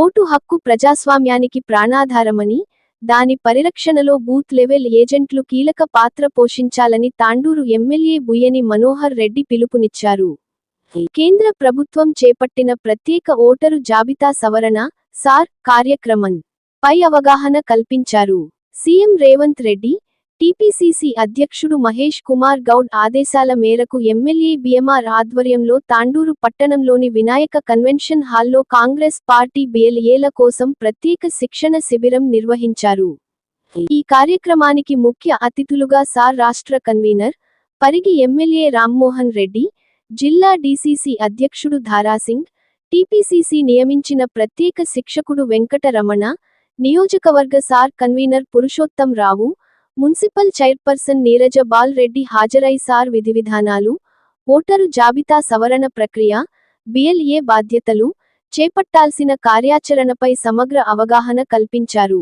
Vote హక్కు ప్రజాస్వామ్యానికి ప్రాణాధారమని, దాని పరిరక్షణలో బూత్ లెవెల్ ఏజెంట్లు కీలక పాత్ర పోషించాలని తాండూరు ఎమ్మెల్యే బుయ్యని మనోహర్ రెడ్డి పిలుపునిచ్చారు. కేంద్ర ప్రభుత్వం చేపట్టిన ప్రత్యేక ఓటరు జాబితా సవరణ (సార్) కార్యక్రమం పై అవగాహన కల్పించారు. సీఎం రేవంత్ రెడ్డి, టీపీసీసీ అధ్యక్షుడు మహేష్ కుమార్ గౌడ్ ఆదేశాల మేరకు ఎమ్మెల్యే బీఎంఆర్ ఆధ్వర్యంలో తాండూరు పట్టణంలోని వినాయక కన్వెన్షన్ హాల్లో కాంగ్రెస్ పార్టీ బీఎల్ఏల కోసం ప్రత్యేక శిక్షణ శిబిరం నిర్వహించారు. ఈ కార్యక్రమానికి ముఖ్య అతిథులుగా సార్ రాష్ట్ర కన్వీనర్, పరిగి ఎమ్మెల్యే రామ్మోహన్ రెడ్డి, జిల్లా డీసీసీ అధ్యక్షుడు ధారాసింగ్, టీపీసీసీ నియమించిన ప్రత్యేక శిక్షకుడు వెంకట రమణ, నియోజకవర్గ sir convener Purushottam Rao, municipal chairperson Neeraja Bal Reddy హాజరై సార్ విధివిధానాలు, ఓటరు జాబితా సవరణ ప్రక్రియ, బీఎల్ఏ బాధ్యతలు, చేపట్టాల్సిన కార్యాచరణపై సమగ్ర అవగాహన కల్పించారు.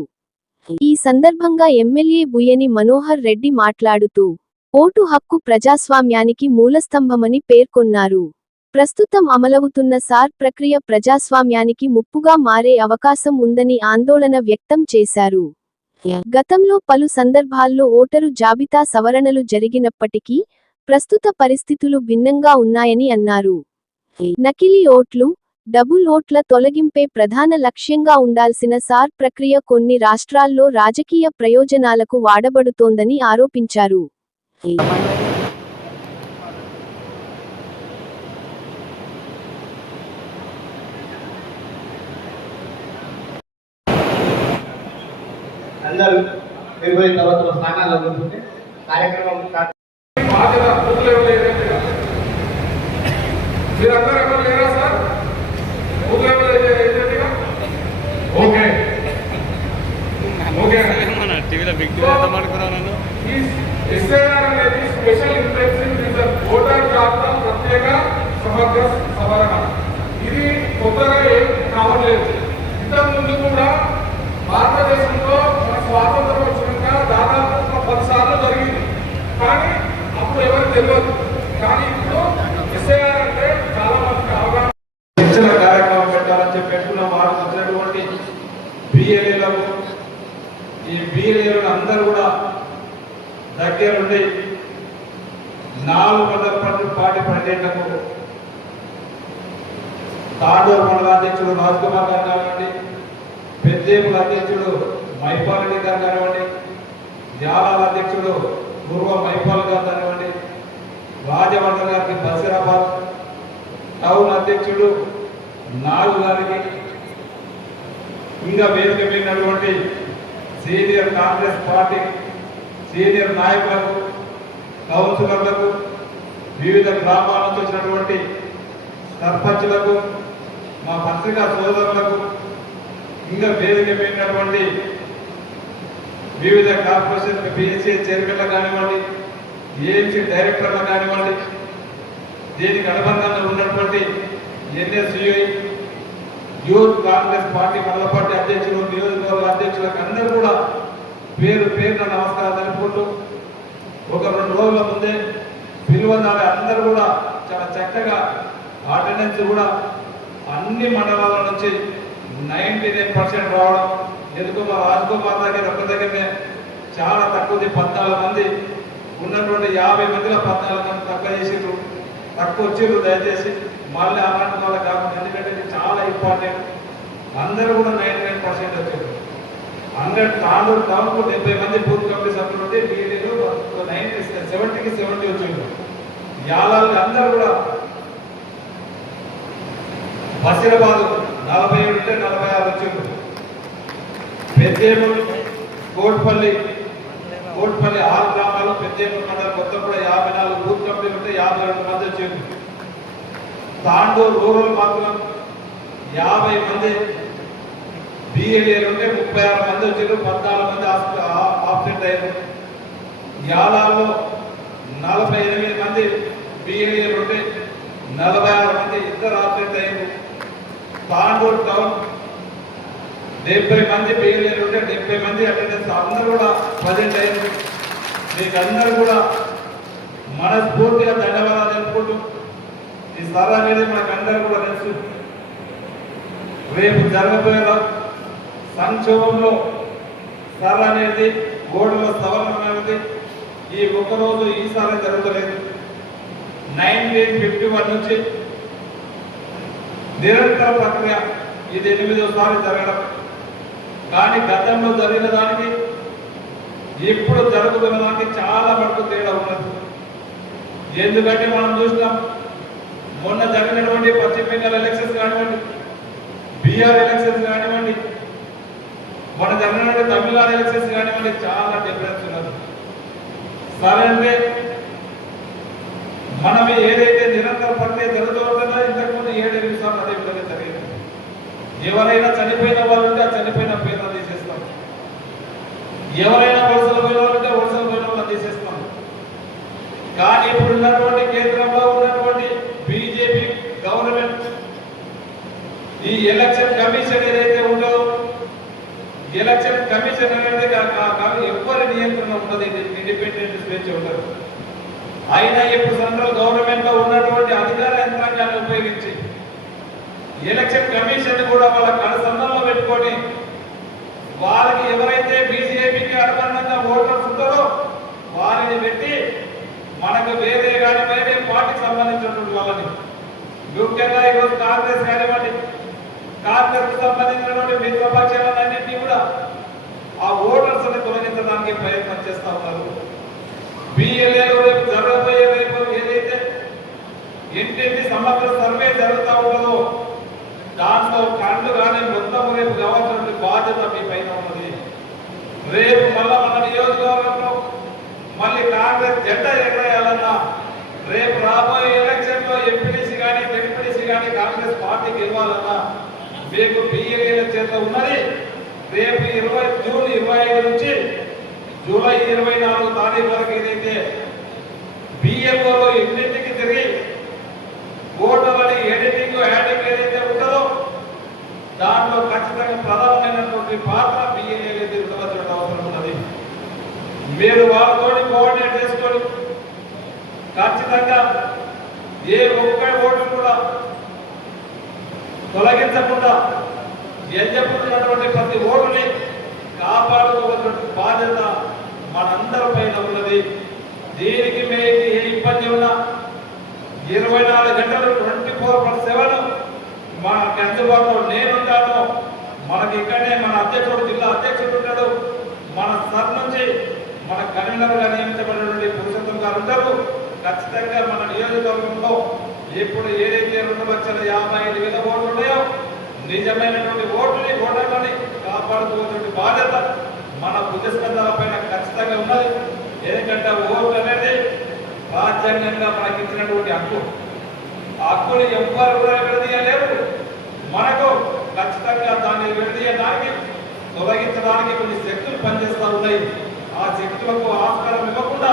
ఈ సందర్భంగా ఎమ్మెల్యే బుయ్యని మనోహర్ రెడ్డి మాట్లాడుతూ, ఓటు హక్కు ప్రజాస్వామ్యానికి మూలస్తంభమని పేర్కొన్నారు. ప్రస్తుతం అమలవుతున్న సార్ ప్రక్రియ ప్రజాస్వామ్యానికి ముప్పుగా మారే అవకాశం ఉందని ఆందోళన వ్యక్తం చేశారు. గతంలో పలు సందర్భాల్లో ఓటరు జాబితా సవరణలు జరిగినప్పటికీ, ప్రస్తుత పరిస్థితులు భిన్నంగా ఉన్నాయని అన్నారు. నకిలీ ఓట్లు, డబుల్ ఓట్ల తొలగింపే ప్రధాన లక్ష్యంగా ఉండాల్సిన సార్ ప్రక్రియ కొన్ని రాష్ట్రాల్లో రాజకీయ ప్రయోజనాలకు వాడబడుతోందని ఆరోపించారు. అందరూ వెళ్ళిపోయిన తర్వాత స్థానాల్లో ఉంటుంది కార్యక్రమం స్పెషల్ ఇంట్రెస్ట్ ఓటర్ జాబితా ప్రత్యేక సమగ్ర సవరణ. ఇది కొత్తగా ఏం కావట్లేదు. ఇంతకు ముందు కూడా భారతదేశంలో స్వాతంత్రం వచ్చినాక దాదాపు 10 సార్లు జరిగింది. కానీ అప్పుడు ఎవరికి తెలియదు. కానీ ఇప్పుడు ఎస్ఐఆర్ అంటే చాలా మందికి అవగాహన శిక్షణ కార్యక్రమం పెట్టాలని చెప్పి పెట్టుకున్న వారికి వచ్చినటువంటి బీఎల్ఏలకు, ఈ బీఎల్ఏలను అందరూ కూడా దగ్గరుండి 4 మండల పార్టీ ప్రెసిడెంట్లకు తాండూరు మండలాధ్యక్షుడు రాజ్ కుమార్ గారు కానివ్వండి, పెద్దేముల అధ్యక్షుడు మైపాల్ రెడ్డి గారు కానివ్వండి, జాలాల అధ్యక్షుడు పూర్వ మైపాల్ గారు కానివ్వండి, రాజమండ్రి గారికి బసిరాబాద్ టౌన్ అధ్యక్షుడు నాగు గారికి, ఇంకా వేదిక మీదటువంటి సీనియర్ కాంగ్రెస్ పార్టీ సీనియర్ నాయకులకు, కౌన్సిలర్లకు, వివిధ గ్రామాల నుంచి వచ్చినటువంటి సర్పంచులకు, మా పత్రికా సోదరులకు, ఇంకా వేదిక మీదటువంటి వివిధ కార్పొరేషన్ పిఎస్సీ చైర్మన్లు కానివ్వండి, ఏఎంసీ డైరెక్టర్లు కానివ్వండి, దీనికి అనుబంధంగా ఉన్నటువంటి ఎన్ఎస్యుఐ యూత్ కాంగ్రెస్ పార్టీ మండలపార్టీ అధ్యక్షులు, నియోజకవర్గ అధ్యక్షులకు అందరూ కూడా పేరు పేరున నమస్కారం తెలుపుకుంటూ, ఒక 2 రోజుల ముందే పిలువనాలి అందరూ కూడా చాలా చక్కగా అటెండెన్స్ కూడా అన్ని మండలాల నుంచి 99% రావడం. ఎందుకు మా రాజకుమార్ దగ్గర ఒక దగ్గరనే చాలా తక్కువది 14 మంది ఉన్నటువంటి 50 మందిలో 14 మంది తక్కువ చేసిండ్రు, తక్కువ వచ్చిండ్రు. దయచేసి మళ్ళీ అలాంటి వాళ్ళకి కాకుండా, ఎందుకంటే ఇది చాలా ఇంపార్టెంట్. అందరూ కూడా 99% వచ్చారు. 100 తాండూరు టౌన్కు 70 మంది బూత్ కమిటీ సభ్యులు ఉంటే వీళ్ళు 70కి 70 వచ్చిండ్రు. యాలాలు అందరూ కూడా బసిరాబాద్ 47 ఉంటే 46 వచ్చిండ్రు. పెద్దేములు, కోట్పల్లి 6 గ్రామాలు, పెద్దేములు మండలం మొత్తం కూడా 54 బూత్ కమిటీలు ఉంటే 52 మంది వచ్చిండ్రు. తాండూరు రూరల్ మాత్రం 50 మంది బీఎల్ఏలు ఉంటే 36 మంది వచ్చిండ్రు, 14 మంది ఆబ్సెంట్ అయ్యారు. యాలాల్లో 48 మంది బీఎల్ఏలు ఉంటే 46 మంది ఇద్దరు ఆబ్సెంట్ అయ్యారు. తాండూరు టౌన్ 70 మంది బీఎల్ఏలు ఉంటే 70 మంది అటెండెన్స్ అందరూ కూడా ప్రజెంట్ అయ్యారు. మీకు అందరూ కూడా మనస్ఫూర్తిగా ధన్యవాదాలు తెలుపుకుంటూ, ఈ సార్ అనేది మనకు అందరూ కూడా తెలుసు. రేపు జరగబోయే సంక్షోభంలో సర్ అనేది ఓట్ల సవరణ అనేది ఈ ఒక్కరోజు ఈసారి జరగలేదు. 1951 నుంచి నిరంతర ప్రక్రియ ఇది 8వ జరగడం. కానీ గతంలో జరిగిన దానికి ఇప్పుడు జరుగుతున్న దానికి చాలా మటుకు తేడా ఉన్నది. ఎందుకంటే మనం చూసినాం, మొన్న జరిగినటువంటి పశ్చిమ బెంగాల్ ఎలక్షన్స్ కానివ్వండి, బీహార్ ఎలక్షన్స్ కానివ్వండి, మన జరిగినటువంటి తమిళనాడు ఎలక్షన్స్ కానివ్వండి, చాలా డిఫరెన్స్ ఉన్నది. సరే అంటే మనం ఏదైతే నిరంతర ప్రక్రియ జరుగుతుందో ఇంతకుముందు 7-8 సార్లు అదే విధంగా జరిగింది. ఎవరైనా చనిపోయిన వాళ్ళు ఉంటే ఆ చనిపోయిన పేర్లు తీసేస్తాం, ఎవరైనా వలసలు పోయిన వాళ్ళు ఉంటే వలసలు పోయిన వాళ్ళని తీసేస్తాం. కానీ ఇప్పుడు ఉన్నటువంటి కేంద్రంలో ఉన్నటువంటి బీజేపీ గవర్నమెంట్ ఈ ఎలక్షన్ కమిషన్ ఏదైతే ఉందో, ఎలక్షన్ కమిషన్ అనేది ఎవరి నియంత్రణ ఉన్నది, ఇండిపెండెంట్ స్వేచ్ఛ ఉండదు. అయినా ఇప్పుడు సెంట్రల్ గవర్నమెంట్ లో ఉన్నటువంటి అధికార యంత్రాంగాన్ని ఉపయోగించి ఎలక్షన్ కమిషన్ కూడా వాళ్ళ కడసందంలో పెట్టుకొని వాళ్ళకి ఎవరైతే బీజేపీకి అనుబంధంగా ఓటర్స్ ఉంటారో వారిని పెట్టి మనకు వేరే కానీ వేరే పార్టీకి సంబంధించినటువంటి వాళ్ళని, ముఖ్యంగా ఈరోజు కాంగ్రెస్ కానివ్వండి, కాంగ్రెస్ కు సంబంధించినటువంటి మిత్రపక్షాలన్నింటినీ కూడా ఆ ఓటర్స్ ని తొలగించడానికి ప్రయత్నం చేస్తా ఉన్నారు. బిఎల్ఏలో రేపు జరగబోయే రేపు ఏదైతే ఇంటింటి సమగ్ర సర్వే జరుగుతూ ఉంటుందో దాంట్లో కళ్ళు కానీ మొత్తం రేపు కావాల్సిన బాధ్యత మీ పైన ఉన్నది. రేపు మళ్ళా మన నియోజకవర్గంలో మళ్ళీ కాంగ్రెస్ జెండా ఎగరేయాలన్నా, రేపు రాబోయే ఎలక్షన్ లో ఎంపీటీసీ కానీ జెడ్పీటీసీ కానీ కాంగ్రెస్ పార్టీ గెలవాలన్నా మీకు బిఎల్ఏల చేతిలో ఉన్నది. రేపు జూన్ 25 నుంచి జూలై 24 తారీఖు వరకు ఏదైతే బిఎల్ఓలో ఇంటింటికి తిరిగి ఓటర్లని ఎడిటింగ్ యాడింగ్ ఏదైతే ఉంటుందో దాంట్లో ఖచ్చితంగా ప్రధానమైనటువంటి పాత్ర బిఎల్ఏ ఉండవలసిన అవసరం ఉన్నది. మీరు వాళ్ళతో కోఆర్డినేట్ చేసుకొని ఖచ్చితంగా ఏ ఒక్క ఓటు కూడా తొలగించకుండా ఎంచుకున్నటువంటి ప్రతి ఓటుని కాపాడుకోవాల్సిన బాధ్యత మనందరి పైన ఉన్నది. దీనికి మీకు ఏ ఇబ్బంది ఉన్నా 24 గంటలు 24/7 మనకి అందుబాటులో నేనుంటాను. మనకి ఇక్కడనే మన అధ్యక్షుడు, జిల్లా అధ్యక్షుడు ఉంటాడు, మన సర్ నుంచి మన కన్వీనర్గా నియమించబడినటువంటి పురుషోత్తం గారు ఉంటారు. ఖచ్చితంగా మన నియోజకవర్గంలో ఇప్పుడు ఏదైతే 2,55,000 ఓట్లు ఉన్నాయో నిజమైనటువంటి ఓటర్లని కాపాడుకోవాల్సిన బాధ్యత మన భుజస్కంధాల పైన ఖచ్చితంగా ఉన్నది. ఎందుకంటే ఓటు అనేది రాజ్యాంగంగా మనకి ఇచ్చినటువంటి హక్కు. ఆ హక్కుని ఎవ్వరు కూడా విడదీయలేరు. మనకు ఖచ్చితంగా దాన్ని విడదీయడానికి, తొలగించడానికి కొన్ని శక్తులు పనిచేస్తూ ఉన్నాయి. ఆ శక్తులకు ఆస్కారం ఇవ్వకుండా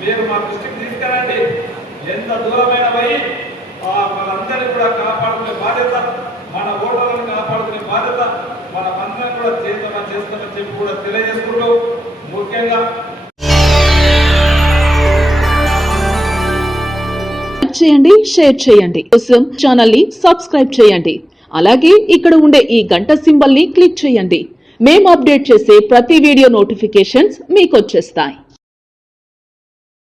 మీరు మా దృష్టికి తీసుకురండి. ఎంత దూరమైన పోయి వాళ్ళందరినీ కూడా కాపాడుకునే బాధ్యత, మన ఓటర్లను కాపాడుకునే బాధ్యత మన అందరం కూడా చేస్తామని చెప్పి కూడా తెలియజేసుకుంటూ, ముఖ్యంగా చేయండి, షేర్ చేయండి, కోసం ఛానల్ ని సబ్స్క్రైబ్ చేయండి. అలాగే ఇక్కడ ఉండే ఈ గంట సింబల్ ని క్లిక్ చేయండి. మేము అప్డేట్ చేసే ప్రతి వీడియో నోటిఫికేషన్స్ మీకు వచ్చేస్తాయి.